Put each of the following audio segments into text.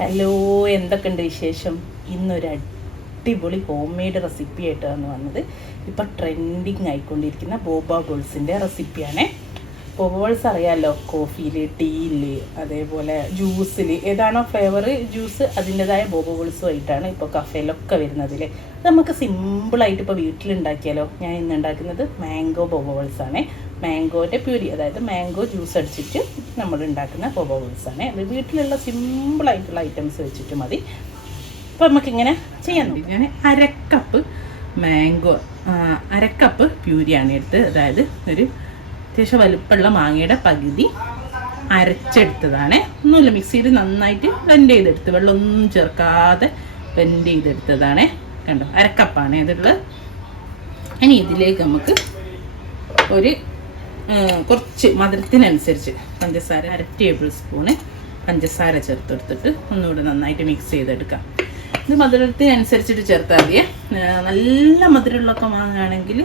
Hello, എന്തൊക്കെയുണ്ട് വിശേഷം? ഇന്നൊരു അടിപൊളി ഹോം മെയ്ഡ് റെസിപ്പി ആയിട്ടാണ് വന്നത്. ഇപ്പം ട്രെൻഡിങ് ആയിക്കൊണ്ടിരിക്കുന്ന ബോബ ബോൾസിൻ്റെ റെസിപ്പിയാണ്. ബോബ ബോൾസ് അറിയാമല്ലോ, കോഫിയിൽ, ടീയിൽ, അതേപോലെ ജ്യൂസിൽ ഏതാണോ ഫ്ലേവർ ജ്യൂസ് അതിൻ്റെതായ ബോബ ബോൾസുമായിട്ടാണ് ഇപ്പോൾ കഫേയിലൊക്കെ വരുന്നതിൽ. നമുക്ക് സിമ്പിളായിട്ട് ഇപ്പോൾ വീട്ടിലുണ്ടാക്കിയാലോ. ഞാൻ ഇന്ന് ഉണ്ടാക്കുന്നത് മാംഗോ ബോബ ബോൾസാണ്. മാംഗോൻ്റെ പ്യൂരി, അതായത് മാംഗോ ജ്യൂസ് അടിച്ചിട്ട് നമ്മൾ ഉണ്ടാക്കുന്ന ബോബ ബോൾസാണ്. അത് വീട്ടിലുള്ള സിമ്പിളായിട്ടുള്ള ഐറ്റംസ് വെച്ചിട്ട് മതി. അപ്പോൾ നമുക്കിങ്ങനെ ചെയ്യാൻ നോക്കാം. ഞാൻ അരക്കപ്പ് പ്യൂരിയാണ് എടുത്ത്, അതായത് ഒരു അത്യാവശ്യം വലുപ്പമുള്ള മാങ്ങയുടെ പകുതി അരച്ചെടുത്തതാണ്. ഒന്നുമില്ല, മിക്സിയിൽ നന്നായിട്ട് ബ്ലെൻഡ് ചെയ്തെടുത്ത്, വെള്ളമൊന്നും ചേർക്കാതെ ബ്ലെൻഡ് ചെയ്തെടുത്തതാണ്. കണ്ടോ, അരക്കപ്പാണ് ഇതുള്ളത്. ഇനി ഇതിലേക്ക് നമുക്ക് ഒരു കുറച്ച് മധുരത്തിനനുസരിച്ച് പഞ്ചസാര, 1 ടേബിൾ സ്പൂണ് പഞ്ചസാര ചേർത്തെടുത്തിട്ട് ഒന്നുകൂടെ നന്നായിട്ട് മിക്സ് ചെയ്തെടുക്കാം. ഇത് മധുരത്തിനനുസരിച്ചിട്ട് ചേർത്താൽ മതിയേ. നല്ല മധുരമുള്ളൊക്കെ വാങ്ങുകയാണെങ്കിൽ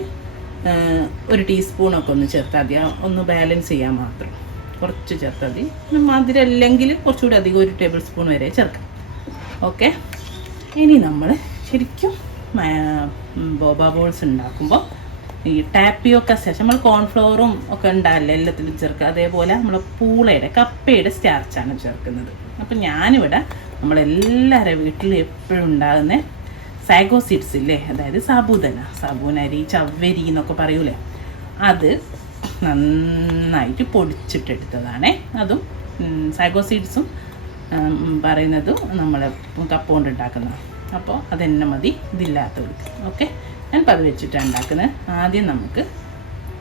1 ടീസ്പൂണൊക്കെ ഒന്ന് ചേർത്താൽ മതി, ഒന്ന് ബാലൻസ് ചെയ്യാൻ മാത്രം കുറച്ച് ചേർത്താൽ മതി. മധുരം അല്ലെങ്കിൽ കുറച്ചുകൂടി അധികം 1 ടേബിൾ സ്പൂൺ വരെ ചേർക്കാം. ഓക്കെ, ഇനി നമ്മൾ ശരിക്കും ബോബ ബോൾസ് ഉണ്ടാക്കുമ്പോൾ ഈ ടാപ്പിയോക്ക ശേഷം നമ്മൾ കോൺഫ്ലവറും ഒക്കെ ഉണ്ടാവില്ല എല്ലാത്തിലും ചേർക്കുക. അതേപോലെ നമ്മൾ പൂളയുടെ കപ്പയുടെ സ്റ്റാർച്ചാണ് ചേർക്കുന്നത്. അപ്പം ഞാനിവിടെ നമ്മളെല്ലാവരുടെ വീട്ടിൽ എപ്പോഴും ഉണ്ടാകുന്ന സാഗോ സീഡ്സ് ഇല്ലേ, അതായത് സാബൂനരി, ചവ്വരി എന്നൊക്കെ പറയൂലേ, അത് നന്നായിട്ട് പൊടിച്ചിട്ടെടുത്തതാണ്. അതും സാഗോ സീഡ്സും പറയുന്നതും നമ്മൾ കപ്പ കൊണ്ട് ഉണ്ടാക്കുന്നത്. അപ്പോൾ അതെന്നെ മതി ഇതില്ലാത്തവർക്ക്. ഓക്കെ, ഞാനിപ്പോൾ അത് വെച്ചിട്ടാണ് ഉണ്ടാക്കുന്നത്. ആദ്യം നമുക്ക്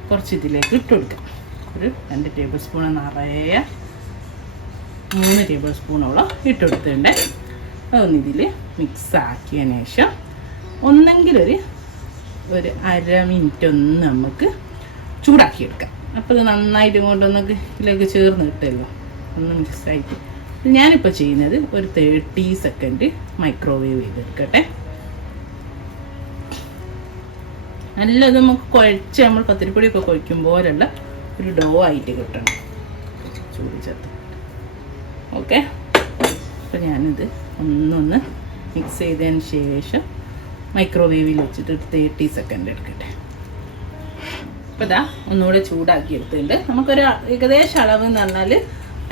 കുറച്ച് ഇതിലേക്ക് ഇട്ട് കൊടുക്കാം. ഒരു 2 ടേബിൾ സ്പൂൺ നിറയെ 3 ടേബിൾ സ്പൂണോളം ഇട്ട് കൊടുത്തിട്ടുണ്ട്. അതൊന്ന് ഇതിൽ മിക്സ് ആക്കിയതിന് ശേഷം ഒന്നെങ്കിൽ ഒരു അര മിനിറ്റ് ഒന്ന് നമുക്ക് ചൂടാക്കിയെടുക്കാം. അപ്പോൾ ഇത് നന്നായിട്ട് ഇങ്ങോട്ടൊന്നൊക്കെ ഇതിലേക്ക് ചേർന്ന് കിട്ടുമല്ലോ, ഒന്ന് മിക്സായിട്ട്. ഞാനിപ്പോൾ ചെയ്യുന്നത് ഒരു 30 സെക്കൻഡ് മൈക്രോവേവ് ചെയ്തെടുക്കട്ടെ. നല്ലത് നമുക്ക് കുഴച്ച് നമ്മൾ പത്തിരിപ്പൊടിയൊക്കെ കുഴക്കും പോലുള്ള ഒരു ഡോ ആയിട്ട് കിട്ടണം, ചൂട് ചേർത്ത്. ഓക്കെ, അപ്പോൾ ഞാനിത് ഒന്നൊന്ന് മിക്സ് ചെയ്തതിന് ശേഷം മൈക്രോവേവിൽ വെച്ചിട്ട് 30 സെക്കൻഡ് എടുക്കട്ടെ. അപ്പോൾ ഇതാ ഒന്നുകൂടെ ചൂടാക്കി എടുത്തിട്ടുണ്ട്. നമുക്കൊരു ഏകദേശം അളവ് എന്ന് പറഞ്ഞാൽ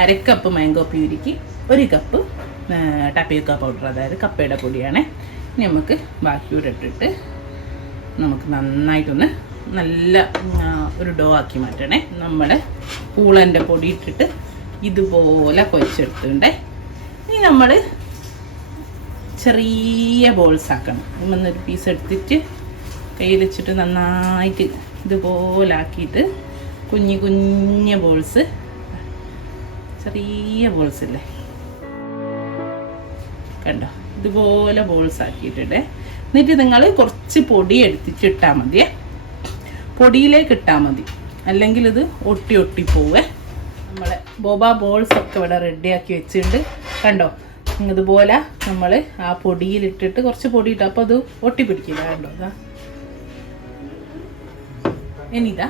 1 കപ്പ് മാംഗോ പ്യൂരിക്ക് 1 കപ്പ് ടപ്പിയോക്ക പൗഡർ, അതായത് കപ്പയുടെ പൊടിയാണ്. ഇനി നമുക്ക് ബാക്കിയൂടെ ഇട്ടിട്ട് നമുക്ക് നന്നായിട്ടൊന്ന് നല്ല ഒരു ഡോ ആക്കി മാറ്റണേ. നമ്മുടെ പൂളൻ്റെ പൊടി ഇട്ടിട്ട് ഇതുപോലെ കുഴച്ചെടുത്തിട്ടുണ്ട്. ഇനി നമ്മൾ ചെറിയ ബോൾസ് ആക്കണം. ഒരു പീസ് എടുത്തിട്ട് കയ്യിൽ വെച്ചിട്ട് നന്നായിട്ട് ഇതുപോലെ ആക്കിയിട്ട് കുഞ്ഞു ബോൾസ്, ചെറിയ ബോൾസ് ഇല്ലേ, കണ്ടോ, ഇതുപോലെ ബോൾസ് ആക്കിയിട്ടുണ്ട്. എന്നിട്ട് നിങ്ങൾ കുറച്ച് പൊടി എടുത്തിട്ടിട്ടാൽ മതിയേ, പൊടിയിലേക്ക് ഇട്ടാൽ മതി, അല്ലെങ്കിൽ ഇത് ഒട്ടി പോവേ. നമ്മളെ ബോബ ബോൾസ് ഒക്കെ ഇവിടെ റെഡിയാക്കി വെച്ചിട്ടുണ്ട്. കണ്ടോ, ഇതുപോലെ നമ്മൾ ആ പൊടിയിലിട്ടിട്ട് കുറച്ച് പൊടി ഇട്ട്, അപ്പോൾ അത് ഒട്ടിപ്പിടിക്കില്ല. കണ്ടോ, ഇതാ. ഇനിതാ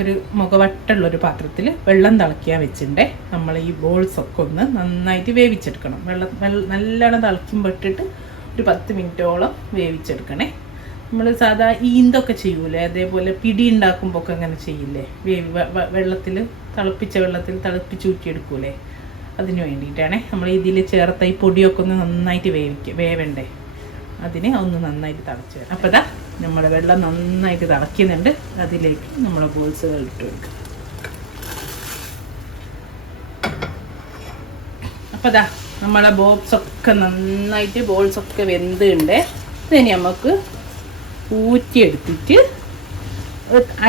ഒരു മുഖവട്ടുള്ളൊരു പാത്രത്തിൽ വെള്ളം തിളയ്ക്കാൻ വെച്ചിട്ടുണ്ട്. നമ്മൾ ഈ ബോൾസൊക്കെ ഒന്ന് നന്നായിട്ട് വേവിച്ചെടുക്കണം. നല്ലോണം തിളയ്ക്കുമ്പോൾ ഇട്ടിട്ട് ഒരു 10 മിനിറ്റോളം വേവിച്ചെടുക്കണേ. നമ്മൾ സാധാ ഈന്തൊക്കെ ചെയ്യൂലേ, അതേപോലെ പിടി ഉണ്ടാക്കുമ്പോൾ ഒക്കെ അങ്ങനെ ചെയ്യില്ലേ, വെള്ളത്തിൽ തിളപ്പിച്ച വെള്ളത്തിൽ തിളപ്പിച്ചൂറ്റിയെടുക്കൂലേ, അതിന് വേണ്ടിയിട്ടാണ് നമ്മൾ ഇതിൽ ചേർത്ത ഈ പൊടിയൊക്കെ ഒന്ന് നന്നായിട്ട് വേവണ്ടേ, അതിന് ഒന്ന് നന്നായിട്ട് തിളച്ച് വരാം. അപ്പോൾ ഇതാ നമ്മുടെ വെള്ളം നന്നായിട്ട് തിളയ്ക്കുന്നുണ്ട്. അതിലേക്ക് നമ്മളെ ബോൾസുകൾ ഇട്ട് വെക്കുക. അപ്പോൾ ഇതാ നമ്മളെ ബോൾസൊക്കെ വെന്തുണ്ട്. ഇനി നമുക്ക് ഊറ്റിയെടുത്തിട്ട്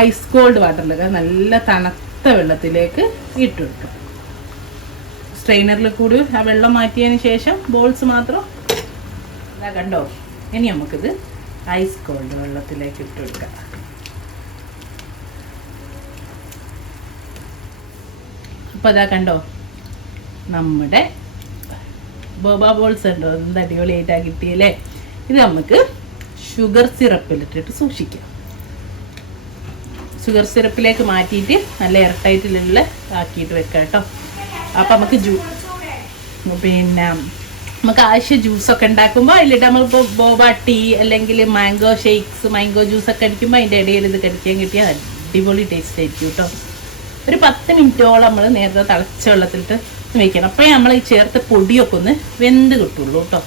ഐസ് കോൾഡ് വാട്ടറിലേക്ക്, നല്ല തണുത്ത വെള്ളത്തിലേക്ക് ഇട്ട് വെക്കുക. സ്ട്രെയിനറിൽ കൂടി ആ വെള്ളം മാറ്റിയതിന് ശേഷം ബോൾസ് മാത്രം ഇതാ, കണ്ടോ. ഇനി നമുക്കിത് ഐസ് കോൾഡ് വെള്ളത്തിലേക്ക് ഇട്ട് കൊടുക്കാം. അപ്പോൾ ഇതാ കണ്ടോ, നമ്മുടെ ബോബ ബോൾസ് ഉണ്ടോ, എന്ത് അടിപൊളിയായിട്ടാണ് കിട്ടിയല്ലേ. ഇത് നമുക്ക് ഷുഗർ സിറപ്പിലിട്ടിട്ട് സൂക്ഷിക്കാം. ഷുഗർ സിറപ്പിലേക്ക് മാറ്റിയിട്ട് നല്ല എയർടൈറ്റിലുള്ള ആക്കിയിട്ട് വെക്കാം കേട്ടോ. അപ്പം നമുക്ക് പിന്നെ നമുക്ക് ആവശ്യം ജ്യൂസൊക്കെ ഉണ്ടാക്കുമ്പോൾ അതിലിട്ട് നമ്മളിപ്പോൾ ബോബ ടീ അല്ലെങ്കിൽ മാംഗോ ഷേക്സ് മാംഗോ ജ്യൂസൊക്കെ അടിക്കുമ്പോൾ അതിൻ്റെ ഇടയിൽ ഇത് കടിക്കാൻ കിട്ടിയാൽ അടിപൊളി ടേസ്റ്റ് ആയിരിക്കും കേട്ടോ. ഒരു 10 മിനിറ്റോളം നമ്മൾ നേരത്തെ തിളച്ച വെള്ളത്തിലിട്ട് വയ്ക്കണം. അപ്പോൾ നമ്മൾ ഈ ചേർത്ത് പൊടിയൊക്കെ ഒന്ന് വെന്ത് കിട്ടുള്ളൂ കേട്ടോ.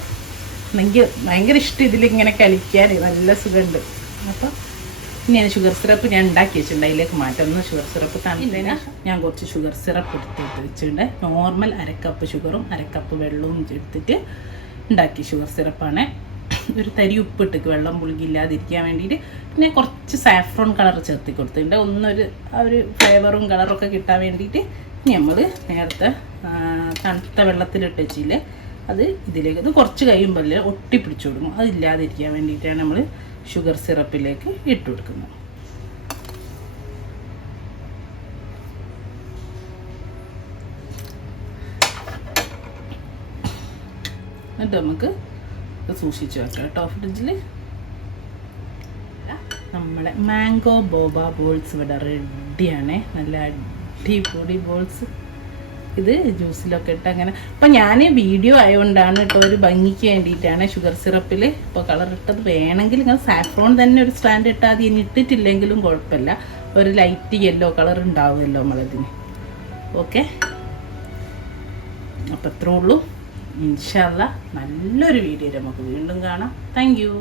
എനിക്ക് ഭയങ്കര ഇഷ്ടം ഇതിലിങ്ങനെ കളിക്കാൻ, നല്ല സുഖമുണ്ട്. അപ്പോൾ ഇനി ഷുഗർ സിറപ്പ് ഞാൻ ഉണ്ടാക്കി വെച്ചിട്ടുണ്ട്, അതിലേക്ക് മാറ്റുന്ന ഷുഗർ സിറപ്പ് കാണിച്ചതിന് ഞാൻ കുറച്ച് ഷുഗർ സിറപ്പ് എടുത്തിട്ട് വെച്ചിട്ടുണ്ട്. നോർമൽ 1/2 കപ്പ് ഷുഗറും 1/2 കപ്പ് വെള്ളവും എടുത്തിട്ട് ഉണ്ടാക്കി ഷുഗർ സിറപ്പാണ്. ഒരു തരി ഉപ്പിട്ടിക്ക് വെള്ളം പുളിക്കില്ലാതിരിക്കാൻ വേണ്ടിയിട്ട്. പിന്നെ കുറച്ച് സാഫ്രോൺ കളർ ചേർത്തി കൊടുത്തിട്ടുണ്ട്, ആ ഒരു ഫ്ലേവറും കളറൊക്കെ കിട്ടാൻ വേണ്ടിയിട്ട്. ഇനി നമ്മൾ നേരത്തെ തണുത്ത വെള്ളത്തിലിട്ട് വെച്ചില്ലേ, അത് ഇതിലേക്ക് ഇത് കുറച്ച് കഴിയുമ്പോൾ ഒട്ടിപ്പിടിച്ചു കൊടുക്കും. അതില്ലാതിരിക്കാൻ വേണ്ടിയിട്ടാണ് നമ്മൾ ഷുഗർ സിറപ്പിലേക്ക് ഇട്ട് കൊടുക്കുന്നത്. എന്നിട്ട് നമുക്ക് സൂക്ഷിച്ച് വെക്കാം കേട്ടോ ഫ്രിഡ്ജിൽ. നമ്മളെ മാംഗോ ബോബ ബോൾസ് ഇവിടെ റെഡിയാണ്. നല്ല അടിപൊളി ബോൾസ്. ഇത് ജ്യൂസിലൊക്കെ ഇട്ട് അങ്ങനെ. അപ്പം ഞാൻ വീഡിയോ ആയതുകൊണ്ടാണ് കേട്ടോ, ഒരു ഭംഗിക്ക് വേണ്ടിയിട്ടാണ് ഷുഗർ സിറപ്പിൽ ഇപ്പോൾ കളർ ഇട്ടത്. വേണമെങ്കിൽ നിങ്ങൾ സാഫ്രോൺ തന്നെ ഒരു സ്റ്റാൻഡ് ഇട്ടാൽ അത് ഇനി ഇട്ടിട്ടില്ലെങ്കിലും കുഴപ്പമില്ല. ഒരു ലൈറ്റ് യെല്ലോ കളർ ഉണ്ടാവുമല്ലോ നമ്മളതിന്. ഓക്കെ, അപ്പം അത്രേ ഉള്ളൂ. ഇൻഷാ അല്ലാഹ് നല്ലൊരു വീഡിയോ നമുക്ക് വീണ്ടും കാണാം. Thank you.